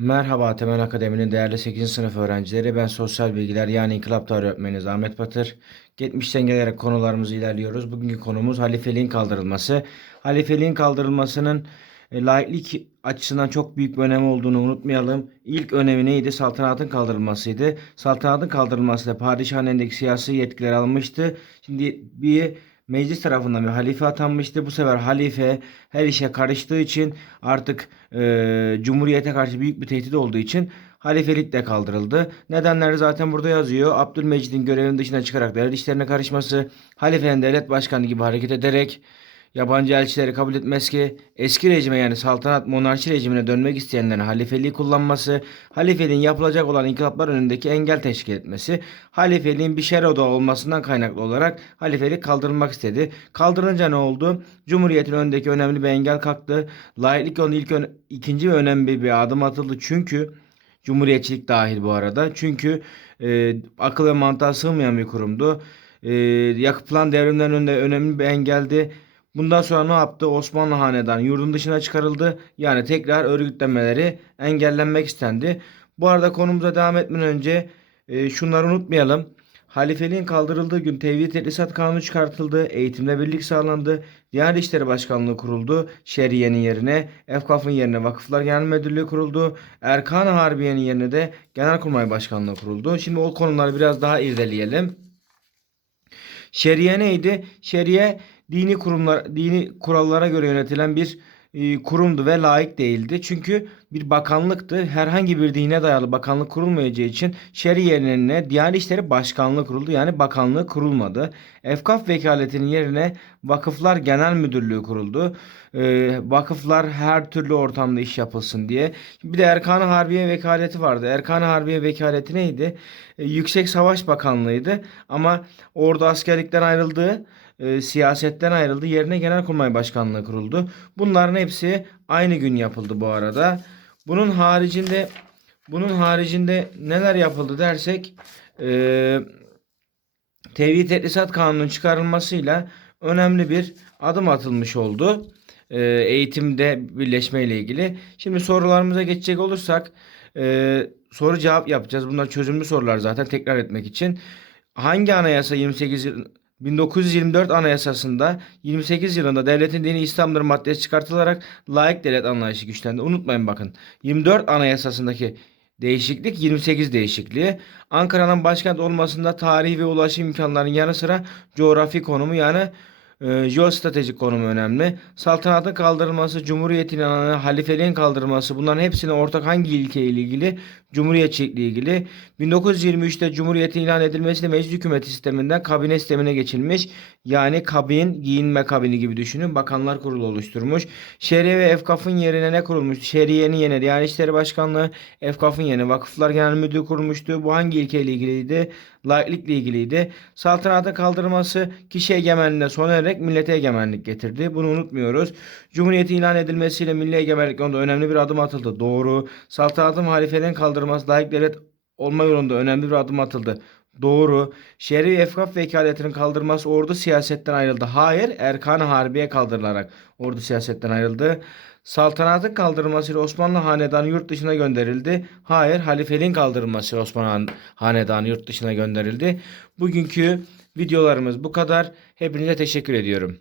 Merhaba Temel Akademi'nin değerli 8. sınıf öğrencileri. Ben sosyal bilgiler yani inkılap tarihi öğretmeniniz Ahmet Batır. Geçmişten gelerek konularımızı ilerliyoruz. Bugünkü konumuz halifeliğin kaldırılması. Halifeliğin kaldırılmasının e, laiklik açısından çok büyük bir önemi olduğunu unutmayalım. İlk önemi neydi? Saltanatın kaldırılmasıydı. Saltanatın kaldırılmasıyla padişahın elindeki siyasi yetkiler alınmıştı. Şimdi bir meclis tarafından bir halife atanmıştı. Bu sefer halife her işe karıştığı için artık e, cumhuriyete karşı büyük bir tehdit olduğu için halifelik de kaldırıldı. Nedenleri zaten burada yazıyor. Abdülmecid'in görevinin dışına çıkarak devlet işlerine karışması, halifenin devlet başkanı gibi hareket ederek yabancı elçileri kabul etmez ki eski rejime yani saltanat monarşi rejimine dönmek isteyenlerin halifeliği kullanması, halifeliğin yapılacak olan inkılaplar önündeki engel teşkil etmesi, halifeliğin bir şer odağı olmasından kaynaklı olarak halifelik kaldırılmak istedi. Kaldırınca ne oldu? Cumhuriyetin önündeki önemli bir engel kalktı. Laiklik onun ilk ön- ikinci ve önemli bir adım atıldı. Çünkü Cumhuriyetçilik dahil bu arada. Çünkü e, akıl ve mantığa sığmayan bir kurumdu. E, yapılan devrimlerin önünde önemli bir engeldi. Bundan sonra ne yaptı? Osmanlı Hanedanı yurdun dışına çıkarıldı. Yani tekrar örgütlenmeleri engellenmek istendi. Bu arada konumuza devam etmeden önce e, şunları unutmayalım. Halifeliğin kaldırıldığı gün Tevhid Tedrisat Kanunu çıkartıldı. Eğitimle birlik sağlandı. Diyanet İşleri Başkanlığı kuruldu. Şeriye'nin yerine, Efkaf'ın yerine Vakıflar Genel Müdürlüğü kuruldu. Erkan-ı Harbiye'nin yerine de Genelkurmay Başkanlığı kuruldu. Şimdi o konuları biraz daha irdeleyelim. Şeriye neydi? Şeriye dini kurumlar, dini kurallara göre yönetilen bir e, kurumdu ve layık değildi. Çünkü bir bakanlıktı. Herhangi bir dine dayalı bakanlık kurulmayacağı için şeriyenin yerine Diyanet İşleri Başkanlığı kuruldu. Yani bakanlığı kurulmadı. Efkaf vekaletinin yerine Vakıflar Genel Müdürlüğü kuruldu. E, vakıflar her türlü ortamda iş yapılsın diye. Bir de Erkan-ı Harbiye vekaleti vardı. Erkan-ı Harbiye vekaleti neydi? E, Yüksek Savaş Bakanlığı'ydı. Ama orada askerlikten ayrıldığı e, siyasetten ayrıldı. Yerine Genelkurmay Başkanlığı kuruldu. Bunların hepsi aynı gün yapıldı bu arada. Bunun haricinde bunun haricinde neler yapıldı dersek e, Tevhid Tedrisat Kanunu'nun çıkarılmasıyla önemli bir adım atılmış oldu. E, eğitimde birleşme ile ilgili. Şimdi sorularımıza geçecek olursak e, soru cevap yapacağız. Bunlar çözümlü sorular zaten tekrar etmek için. Hangi anayasa 28 yıl 1924 Anayasası'nda 28 yılında devletin dini İslam'dır maddesi çıkartılarak layık devlet anlayışı güçlendi. Unutmayın bakın. 24 Anayasası'ndaki değişiklik 28 değişikliği. Ankara'nın başkent olmasında tarihi ve ulaşım imkanlarının yanı sıra coğrafi konumu yani e, jeostratejik konumu önemli. Saltanatın kaldırılması, cumhuriyetin ilanı, halifeliğin kaldırılması bunların hepsine ortak hangi ilke ile ilgili? Cumhuriyetçilikle ilgili. 1923'te Cumhuriyetin ilan edilmesiyle meclis hükümeti sisteminden kabine sistemine geçilmiş. Yani kabin, giyinme kabini gibi düşünün. Bakanlar kurulu oluşturmuş. Şeriye ve Efkaf'ın yerine ne kurulmuş? Şeriye'nin yerine Diyanet İşleri Başkanlığı, Efkaf'ın yerine Vakıflar Genel Müdürlüğü kurulmuştu. Bu hangi ilkeyle ilgiliydi? Laiklikle ilgiliydi. Saltanatın kaldırılması kişi egemenliğine sona ererek millete egemenlik getirdi. Bunu unutmuyoruz. Cumhuriyetin ilan edilmesiyle milli egemenlik yolunda önemli bir adım atıldı. Doğru. Saltanatın halifeliğin kaldırılması layık devlet olma yolunda önemli bir adım atıldı. Doğru. Şer'i Efkaf vekaletinin kaldırılması ordu siyasetten ayrıldı. Hayır, Erkan-ı Harbiye kaldırılarak ordu siyasetten ayrıldı. Saltanatın kaldırılmasıyla Osmanlı Hanedanı yurt dışına gönderildi. Hayır, halifeliğin kaldırılmasıyla Osmanlı Han- Hanedanı yurt dışına gönderildi. Bugünkü videolarımız bu kadar. Hepinize teşekkür ediyorum.